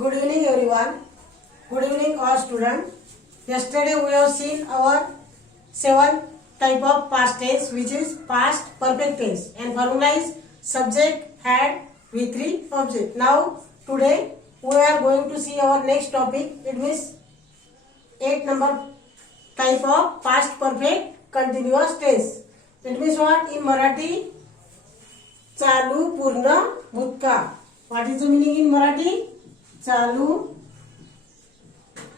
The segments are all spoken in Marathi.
Good evening everyone. Good evening all students. Yesterday we have seen our seventh type of past tense, which is past perfect tense, and formula is subject, had, V3 object. Now today we are going to see our next topic. It means 8 number type of past perfect continuous tense. It means what in Marathi? चालू पूर्ण भूतकाळ. What is the meaning in Marathi? चालू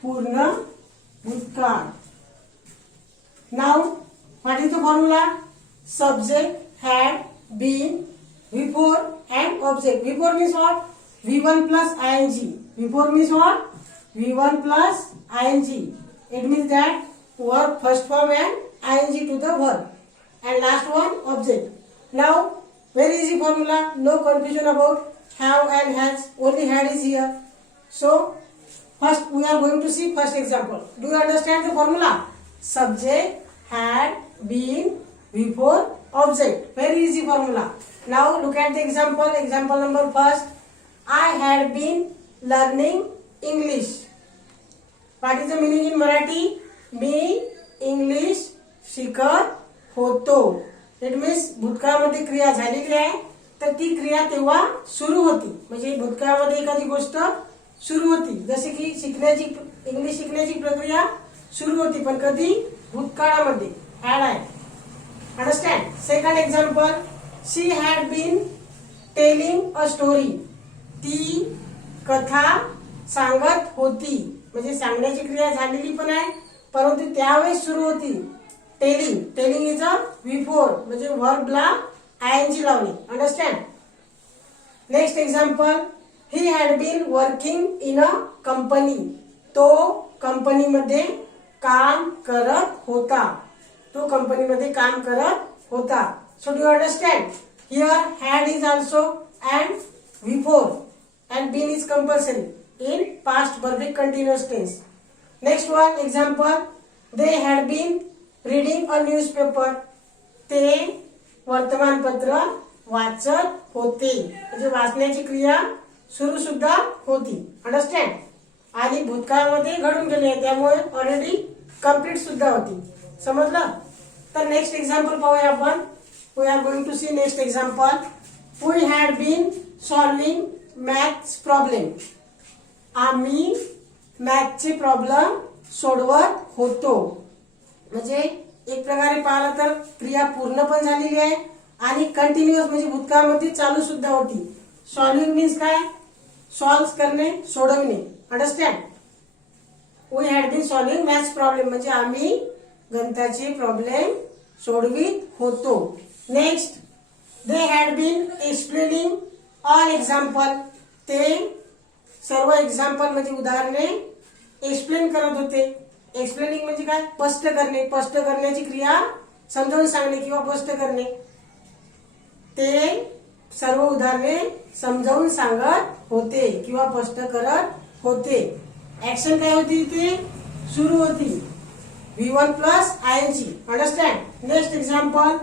पूर्ण भूतकाळ. Now what is the formula? Subject, had, been, before and object. Before means what? V1 plus ing. Before means what? V1 plus ing. It means that verb first form and ing to the verb. And last one object. Now very easy formula, no confusion about have and has, only had is here. So first we are going to see first example. Do you understand the formula? Subject, had, been, before, object. Very easy formula. Now look at the example. Example number first. I had been learning English. What is the meaning in Marathi? Me English शिकत होतो. इट मीन्स भूतकाळामध्ये क्रिया झालेली आहे, तर ती क्रिया तेव्हा सुरू होती. म्हणजे भूतकाळामध्ये एखादी गोष्ट सुरू होती, जसे की शिकण्याची इंग्लिश शिकण्याची प्रक्रिया सुरू होती, पण कधी? भूतकाळामध्ये. हॅड आहे. Understand. Second example. She had been telling a story. ती कथा सांगत होती. म्हणजे सांगण्याची क्रिया झालेली पण आहे, परंतु त्यावेळेस सुरू होती. Telling. Telling is a before, म्हणजे वर्बला आयएनजी लावणे. Understand. Next example. He had been working in a company. तो कंपनीमध्ये काम करत होता. तो कंपनीमध्ये काम करत होता. So do understand. Here had is also and before and been is compulsory in past perfect continuous tense. Next one example. They had been reading a newspaper. ते वर्तमानपत्र वाचत होते. म्हणजे वाचण्याची क्रिया सुरू सुद्धा होती. अंडरस्टँड. आणि भूतकाळामध्ये घडून गेले, त्यामुळे ऑलरेडी कंप्लीट सुद्धा होती. समजलं? तर नेक्स्ट एक्झाम्पल पाहूया आपण. We are going to see next example. We had been solving maths problem. आम्ही मॅथ्सचे प्रॉब्लेम सोडवत होतो. म्हणजे एक प्रकारे पाहिलं तर क्रिया पूर्ण पण झालेली आहे आणि कंटिन्युअस म्हणजे भूतकाळामध्ये चालू सुद्धा होती. सॉल्विंग मीन्स काय? सॉल्व्ह करणे, सोडवणे. Understand. We had been solving maths problem म्हणजे आम्ही गणिताचे प्रॉब्लेम सोडवित होतो. Next. They had been explaining all example. ते सर्व एक्झाम्पल म्हणजे उदाहरणे एक्सप्लेन करत होते. एक्सप्लेनिंग म्हणजे काय? स्पष्ट करणे. स्पष्ट करण्याची क्रिया समजावून सांगणे किंवा स्पष्ट करणे. ते सर्व उदाहरणे समजावून सांगत होते किंवा स्पष्ट करत होते. ऍक्शन काय होती? इथे सुरू होती. V1 plus ING. Understand. Next example.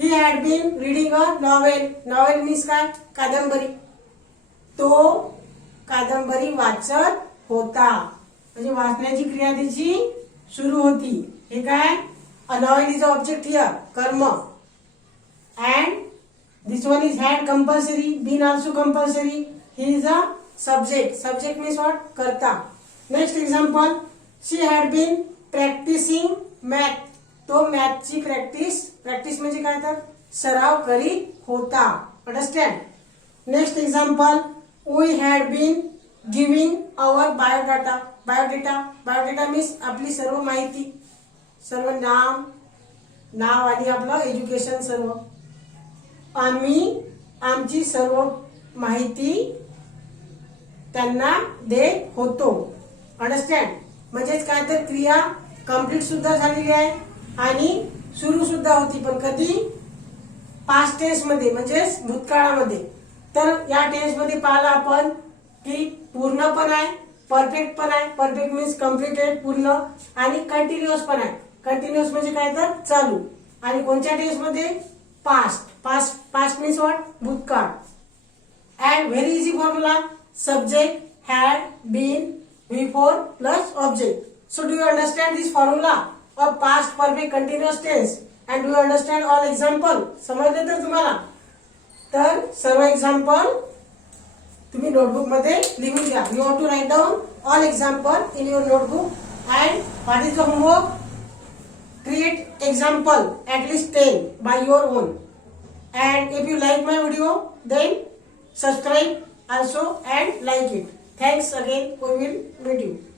He had been reading a novel. Novel means काय? कादंबरी. तो कादंबरी वाचत होता. म्हणजे वाचण्याची क्रिया त्याची सुरू होती. हे काय? A novel is a object here, कर्म. And this one is had compulsory, been also compulsory. He is a subject. Subject means what? कर्ता. Next example. She had been practising math. तो मॅथची प्रॅक्टिस म्हणजे काय? तर सराव करीत होता. Understand. Next example. We had been giving our biodata. Biodata means आपली सर्व माहिती, सर्व नाव आणि आपलं एज्युकेशन सर्व. आम्ही आमची सर्व माहिती त्यांना देत होतो. अंडरस्टँड. म्हणजेच काय? तर क्रिया कंप्लीट सुद्धा झालेली आहे आणि सुरू सुद्धा होती, पण कधी? पास्ट टेन्स मध्ये म्हणजेच भूतकाळामध्ये. तर या टेन्स मध्ये पाहिलं आपण की पूर्ण पण आहे, परफेक्ट पण आहे. परफेक्ट मीन्स कम्प्लिटेड, पूर्ण. आणि कंटिन्युअस पण आहे. कंटिन्युअस म्हणजे काय? तर चालू. आणि कोणत्या टेन्स मध्ये? पास्ट. Past means what? भूतकाळ. And very easy formula, subject, had, been, before plus object. So do you understand this formula of past perfect continuous tense? And do you understand all example? समजले तर तुम्हाला? तर सर्व एक्झाम्पल तुम्ही नोटबुक मध्ये लिहून घ्या. You have to write down all example in your notebook and what is the homework? Create example at least 10 by your own. And if you like my video, then subscribe also and like it. Thanks again. We will meet you.